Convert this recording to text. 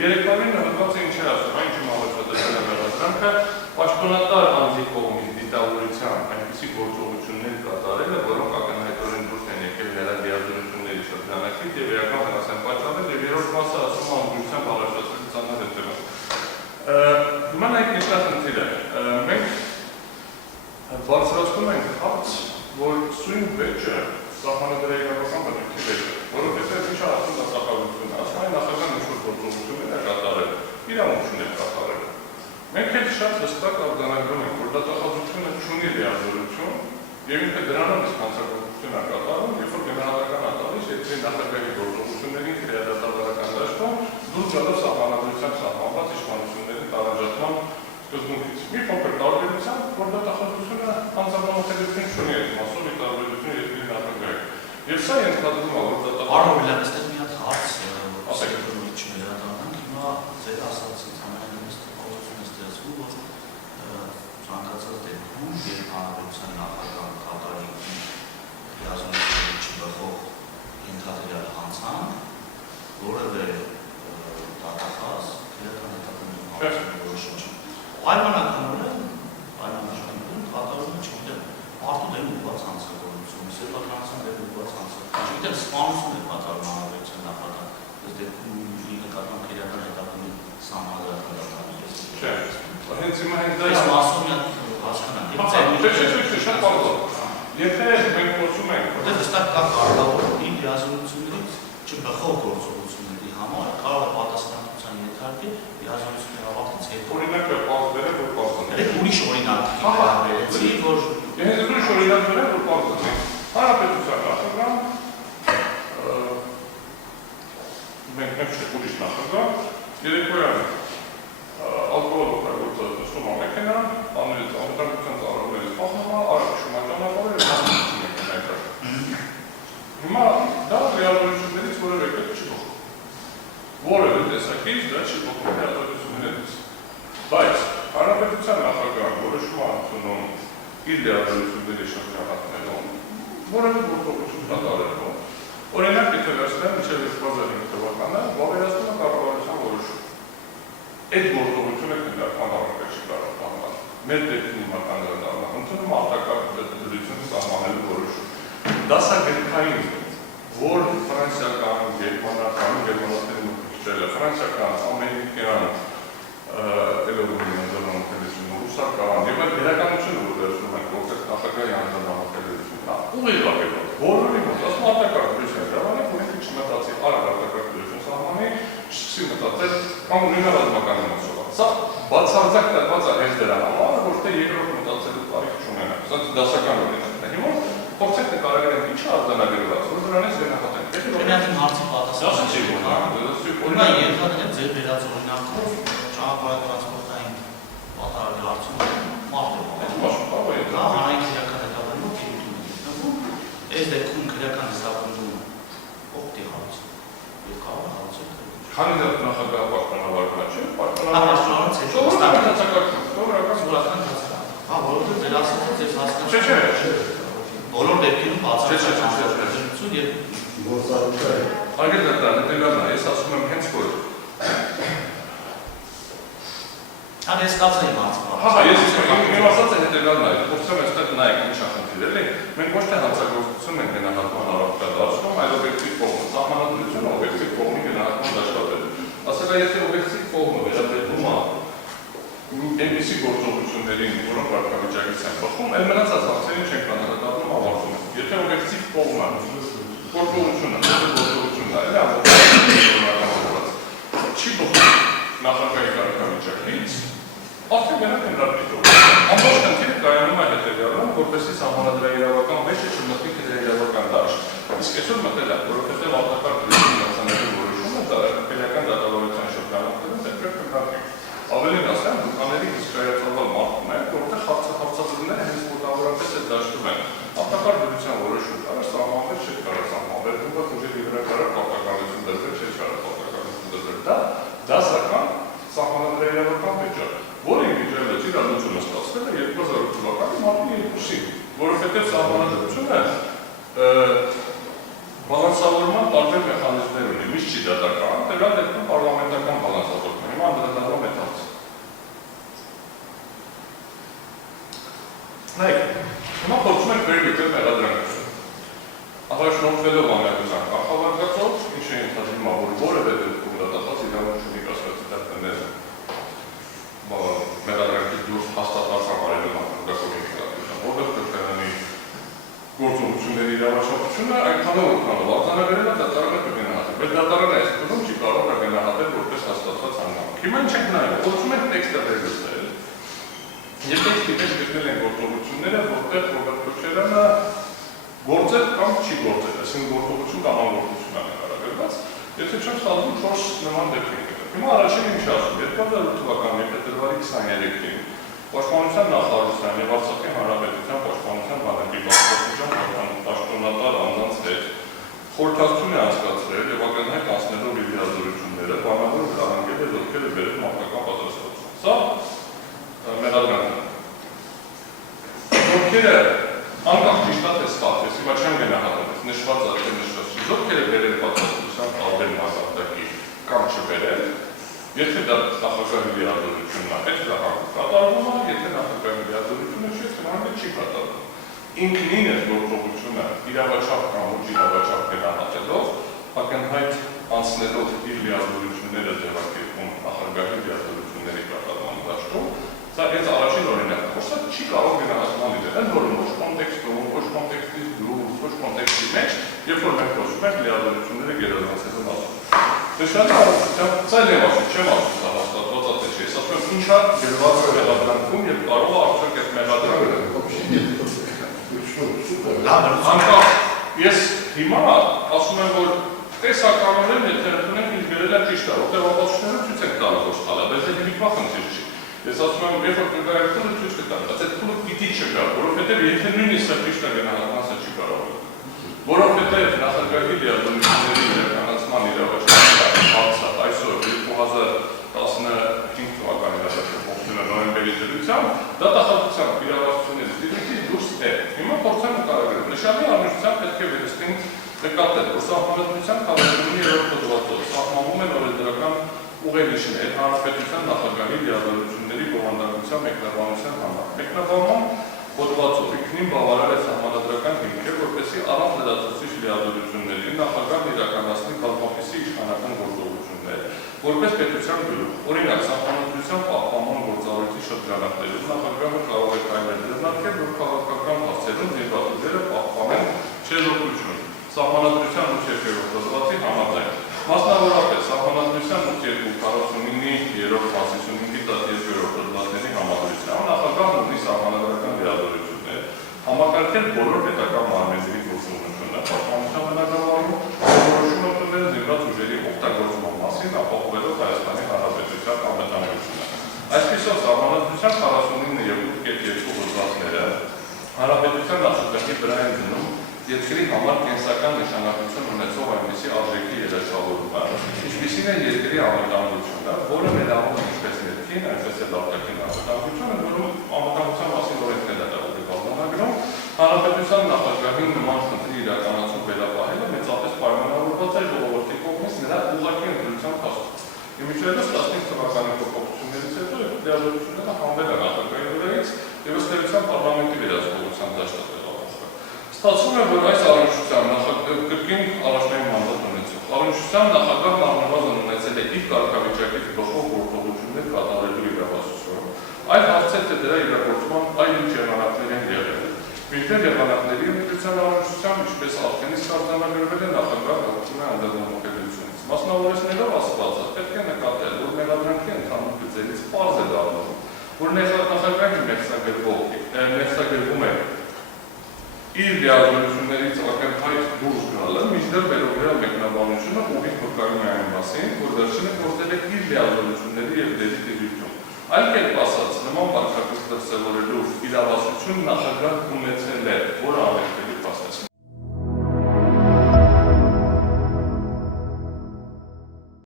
երեկվային հատված է ինչ է ասում, ինչի մահացվածության վերադրանքը պաշտոնատար անձի կողմից դիտավորության այնպիսի գործողություններ կատարելը, որոնք ակնհայտորեն դուրս են եկել նրա լիազորությունների շրջանակից եւ իրական վնաս են պատճառել եւ երրորդ մասը ասում անգույնությամբ հավաքածուի ծանրահետևը։ Հիմա այդ նշանակները մենք բարձրացնում ենք հարց, որ սույն վեճը սահմանադրական բնույթի վեճ է, որովհետև ինչ ասում դասակալությունը, ասում այն նախագահան ինչ-որ գործողություններ է կատարել, իրավունքներ կատարել։ Մենք էլ շատ հստակ արձանագրում ենք, որ դատախազությունը չունի լիազորություն եւ ինքը դրանով իսկ հանցագործություն է կատարում, երբ որ գնահատական է տալիս եթե նախագահի գործողություններին քրեադատավարական դաշտում դուրս գալով սահմանադրությամբ սահմանված իշխանությունների տարանջատման սկզբունքից։ Մի փոքր տարբերությամբ, որ դատախազությունը հանցագործություն չունի այդ մասով ի տարբերություն երկրի նախագահի։ Եվ սա ենթադրում է, որ դատախազությունը մի հատ հարց հիմա ձեր ասացից ամենից կողություն ստեղծվում, որ ցանկացած դեպքում երբ հանրության նախագահ կատարի լիազորությունների չբխող ենթադրյալ հանցանք, որևէ դատախազ քրեական հետապնդում որոշում չի։ Պայմանականորեն կատարում է չգիտեմ մարդու դեմ ուղղված հանցագործություն, սեփականության դեմ ուղղված հանցագործություն, չգիտեմ սպանություն է կատարում հանրության նախագահ, այս դեպքում նկատմամբ քրեական հետապնդում սահմանադրական դատարանի ես։ Չէ, հենց հիմա հենց դա այս մասում հասկանանք։ Շատ բարձր։ Եթե մենք խոսում ենք, որտեղ հստակ կա կարգավոր իր լիազորություններից չբխող գործողությունների համար կարող է պատասխանատվության ենթարկել լիազորությունների ավարտից հետո։ Օրինակը պարզվել է, որ պարզվում է։ Այդ ուրիշ օրինակ վերեցի, որ Ես ուրիշ օրինակներ եմ, որ պարզվում է։ Հանրապետության նախագահ, մենք չենք ուրիշ նախագահ, երեկոյան ալկոհոլ օգտագործած նստում է մեքենա, անունից անվտանգության ծառայողներից փոխվում է, առաքիչում է ճանապարհը եւ հանրություն է ներկայ։ Հիմա դա լիազորություններից որևէ կետ չի փոխում։ Որևէ տեսակից դա չի փոխում լիազորություններից։ Բայց հանրապետության նախագահը որոշում է ընդունում իր լիազորությունների շրջանակներում որևէ գործողություն կատարելու։ Օրինակ, եթե վերցնեմ մինչև 2005 թվականը, վավերացնում է կառավարության որոշում։ Այդ գործողությունը քննարկման առարկա չի կարող տանալ։ Մեր դեպքում հիմնական դառնալը ընդունում արտակարգ դրությունը սահմանելու որոշում։ Դասագրքային, որ ֆրանսիական, գերմանական, գերմանացիների մուտքիչելը, ֆրանսիական, ամերիկյան, ռուսական եւ այլ դերականությունը որ վերցնում են կոնկրետ նախագահի անձնամարտելությունն, ուղիղ ակետով, բոլորի մոտ, ասում արտակարգ դրություն հրավանի, որ ինքը չմտածի արագ արտակարգ դրություն սահմանի, չսկսի մտածել կամ ունենա ռազմական մասով։ Սա բացարձակ տրված է հենց դրա համար, որ թե երկրորդ մտածելու կարիք չունենա։ Սա դասական օրինակն է։ Հիմա փորձենք նկարագրենք ինչը արձանագրված, որ դրանից գնահատենք։ Օրինակի հարցի պատասխանը։ Օրինակ ենթադրենք ձեր վերած օրինակով ճանապարհատրանսպորտային պատահարի հարցում մարդ է ողջ։ Դա հանրային քրեական հետապնդում գիտություն է։ Այս դեպքում քրեական հետապնդում օգտի հարց։ Եվ կարող է հարցը։ Քանի դեռ նախագահ պաշտոնավարական չէ, պաշտոնավարից հետո սովորական հա, որովհետև ձեր ասածը ձեզ հասկանում չէ։ Բոլոր դեպքերում բացարձակ եւ գործառույթը Արգել դատարան, հետևյալն է, ես ասում եմ հենց որ Հա, ես ստացա իմ հարցը։ Հա, ես իմ ասածը հետևյալն է, փորձեմ այստեղ նայեք ինչ ախնդիր էլի, մենք ոչ թե հանցագործություն ենք գնահատման առարկա դարձնում, այլ օբյեկտիվ կողմը, սահմանադրությունը օբյեկտիվ կողմի գնահատման դաշտապետը։ Ասել է, եթե օբյեկտիվ կողմը վերաբերվում է այնպիսի գործողություններին, որոնք վարքավիճակից են բխում, այլ մնացած հարցերին չենք գնահատում ավարտում ենք։ Եթե օբյեկտիվ կողմը գործողությունը, չի բխում նախագահի կարգավիճակից, արդեն մենակ հնարավոր է։ Ամբողջ խնդիրը կայանում է հետևյալում, որպեսզի սահմանադրաիրավական վեճը չմտնի քրեական դաշտ։ Իսկ այսօր մտել է, որովհետև արտակարգ դրություն արձանագրելու որոշումը քրեական դատավարության շրջանակներում պետք է քննարկվի։ Ավելին ասեմ, դուքաների հսկայածավալ մարդում է, որտեղ հարցադրումները հենց մոտավորապես այդ դաշտում են։ Արտակարգ դրության որոշում կարա սահմանվել, չէ կարա սահմանվել, դուք ուժերի վրա կարա պարտականություն դրվել, չէ կարա պարտականություն դրվել։ Դա դասական սահմանադրաիրավական վեճ է, որի վիճակը իրականությունը ստացվել է 2008 թվականի մարտի 2-ին, որովհետև սահմանադրությունը բալանսավորման տարբեր մեխանիզմներ ունի, միշտ չի դատական, տվյալ դեպքում պարլամենտական բալանսավորում վերգտել մեղադրանքություն։ Առաջնորդվելով ամերիկյան կարգավիճակով, ինչը ենթադրում է, որ որևէ դեպքում դատախազ իրավունք չունի կասկածի տակ դնել մեղադրանքից դուրս հաստատված համարելու համակարգով ինքնատիպ, որտեղ կրկնանի գործողությունների իրավաչափությունը այնքանով որքանով արձանագրել է դատարանը կգնահատել, բայց դատարանը այս դեպքում չի կարող գնահատել որպես հաստատված հանգամանք։ Հիմա ինչ ենք նայում, փորձում ենք տեքստը վերլուծել, եւ տեքստի մեջ գտնել են գործողությունները, որտեղ Ռոբերտ Քոչարյանը գործել կամ չի գործել, այսինքն գործողություն կամ անգործություն է նկարագրված, եթե չեմ սխալվում 4 նման դեպք են եղել։ Հիմա առաջին ինչ ասում, 2008 թվականի փետրվարի 23-ին Պաշտպանության նախարարության եւ Արցախի հանրապետության պաշտպանության բանակի պատասխանատվության պաշտոնատար անձանց հետ խորհրդակցություն է անցկացրել եւ ակնհայտ անցնելով իր հրաժարությունները բանավոր վրահանգել է ոտքերը բերել մարտական պատասխանատվություն։ Սա մեղադրանք է։ Ոտքերը անկախ ճիշտ է սխալ, հիմա չեմ գնահատել, նշված է թե նշված չի, ոտքերը բերել պատասխանատվության տարբեր մակարդակի կամ չբերել, եթե դա նախագահի լիազորությունն է, այդ կատարվում է, եթե նախագահի լիազորությունը չի, այդ չի կատարվում։ Ինքնին այս գործողությունը իրավաչափ կամ ոչ իրավաչափ գնահատելով, ակնհայտ անցնելով իր լիազորությունները ձևակերպում նախագահի լիազորությունների կատարման դաշտում, սա այս առաջին օրինակն է, որ սա չի կարող գնահատման լինել, ընդ որում ոչ կոնտեքստում, ոչ կոնտեքստից դուրս, ոչ կոնտեքստի մեջ, երբ որ մենք խոսում ենք լիազորությունները գերազանցելու մասին։ Նշանի առնչությամբ, սա էլ եմ ասում, չեմ ասում, սա հաստատված է թե չի, ես ասում եմ ինչա գրված է մեղադրանքում և կարող է արդյոք այդ մեղադրանքը։ Անկախ, ես հիմա ասում եմ, որ տեսականորեն եթե ընդունենք ինչ գրել է ճիշտ է, որտեղ ապացույցները ցույց են տալու որ սխալ է, բայց դա հիմիկվա խնդիր չի։ Ես ասում եմ, երբ որ կգա այդ փուլը ցույց կտա, բայց այդ փուլը պիտի չգա, որովհետև եթե նույնիսկ սա ճիշտ է գնահատման, սա չի կարող լինել։ Որովհետև նախագահի լիազորությունների իրականացման իրավաչափը այսօր 2015 թվականի դաշնությունը նոյեմբերի դրությամբ դատախազության իրավասությունների դիրքից դուրս է։ Հիմա փորձեմ նկարագրել։ Նշանի առնչությամբ պետք է վերստին նկատել, որ Սահմանադրության 43-րդ հոդվածով սահմանվում են օրենսդրական ուղենիշներ հանրապետության նախագահի լիազորությունների բովանդակության մեկնաբանության համար։ Մեկնաբանման հոդվածով ինքնին բավարար է սահմանադրական հիմքեր, որպեսզի առանց լրացուցիչ լիազորությունների նախագահն իրականացնի կազմակերպի իշխանական գործողություններ, որպես պետության գլուխ։ Օրինակ, սահմանադրության պահպանման գործառույթի շրջանակներում նախագահը կարող է կայացնել ձեռնարկել, որ քաղաքական հարցերում զինվորները պահպանեն չեզոքություն։ Սահմանադրության 8-րդ հոդվածի համաձայն։ Մասնավորապես, սահմանադրության 8.49-րդ մաս 55-րդ հոդվածների համաձայնությամբ նախագահն ունի սահմանադրական լիազորություններ, համակարգել բոլոր պետական մարմինների գործունեությունը, պաշտպանության բնագավառում, որոշում ընդունել զինված ուժերի օգտագործման մասին, ապահովելով Հայաստանի Հանրապետության անվտանգությունը։ Այսպիսով, սահմանադրության 49 եւ 8.2 հոդվածները Հանրապետության նախագահի վրա են դնում երկրի համար կենսական նշանակություն ունեցող այնպիսի արժեքի երաշխավորումը, ինչպիսին է երկրի անվտանգությունը, որը ներառում է ինչպես ներքին, այնպես էլ արտաքին անվտանգությունը, որում անվտանգության մասին օրենքներ է կանոնագրում, հանրապետության նախագահին նման խնդրի իրականացում վերապահելը մեծապես պայմանավորված է ժողովրդի կողմից նրա ուղղակի ընտրության փաստով։ Իմիջիայլոց 15 թվականի փոփոխություններից հետո լիազորությունները հանվել են նախագահի վրայից եւ ըստ էության parlamenti վերահսկողության դաշտը տեղափոխվել։ Ստացվում է, որ այս առնչությամբ կրկին առաջնային մանդատ ունեցող առնչությամբ նախագահն առնվազն ունեցել է իր կարգավիճակից բխող գործողություններ կատարելու իրավասություն, այլ հարցեր թե դրա իրագործման այլ ինչ եղանակներ են եղել։ Մինչդեռ եղանակների ընդդիմության առնչությամբ, ինչպես արդեն իսկ արձանագրվել է, նախագահը օգտվում է անդրադառնալությունից։ Մասնավորեցնելով ասվածը, պետք է նկատել, որ մեղադրանքի ընդհանուր գծերից պարզ է դառնում, որ նախագահի մերձագրվում է իր լիազորություններից ակնհայտ դուրս գալը, մինչդեռ վերողյալ մեկնաբանությունը ուղիղ վկայում է այն մասին, որ վերջինը գործել է իր լիազորությունների եւ դերի տիրույթում։ Այլ կերպ ասած, նման բարգավաճ դրսևորելու իրավասություն նախագահն ունեցել է, որը ամենքին